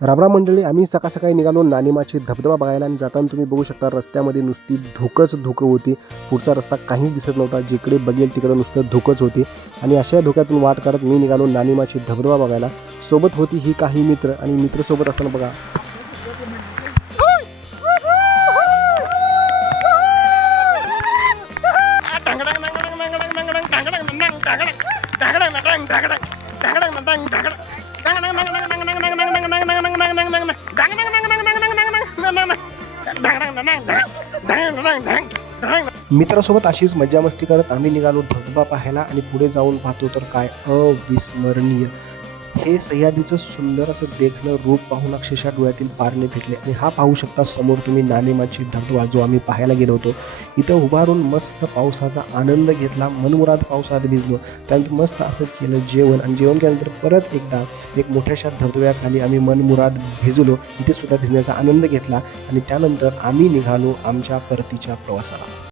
रामराम मंडळी आम्ही सकाळ सकाळी निघालो नानिमाची धबधबा बघायला आणि जाताना तुम्ही बघू शकता रस्त्यामध्ये नुसती धुकंच धुकं होती पुढचा रस्ता काहीच दिसत नव्हता जिकडे बघेल तिकडे नुसतं धुकंच होती आणि अशा धोक्यातून वाट करत मी निघालो नानिमाची धबधबा बघायला सोबत होती ही काही मित्र आणि मित्रसोबत असताना बघा मित्रासोबत अशीच मज्जा मस्ती करत आम्ही निघालो धबधबा पाहायला आणि पुढे जाऊन पाहतो तर काय अविस्मरणीय. हे सह्याद्रीचं सुंदर असं देखणं रूप पाहून अक्षरशः डोळ्यातील पारणे फिटले. आणि हा पाहू शकता समोर तुम्ही नालेमाची धबधबा जो आम्ही पाहायला गेलो होतो. इथं उभारून मस्त पावसाचा आनंद घेतला मनमुराद पावसात भिजलो. त्यानंतर मस्त असं केलं जेवण आणि जेवण केल्यानंतर परत एकदा एक मोठ्याशा धबधब्याखाली आम्ही मनमुराद भिजलो. इथे सुद्धा भिजण्याचा आनंद घेतला आणि त्यानंतर आम्ही निघालो आमच्या परतीच्या प्रवासाला.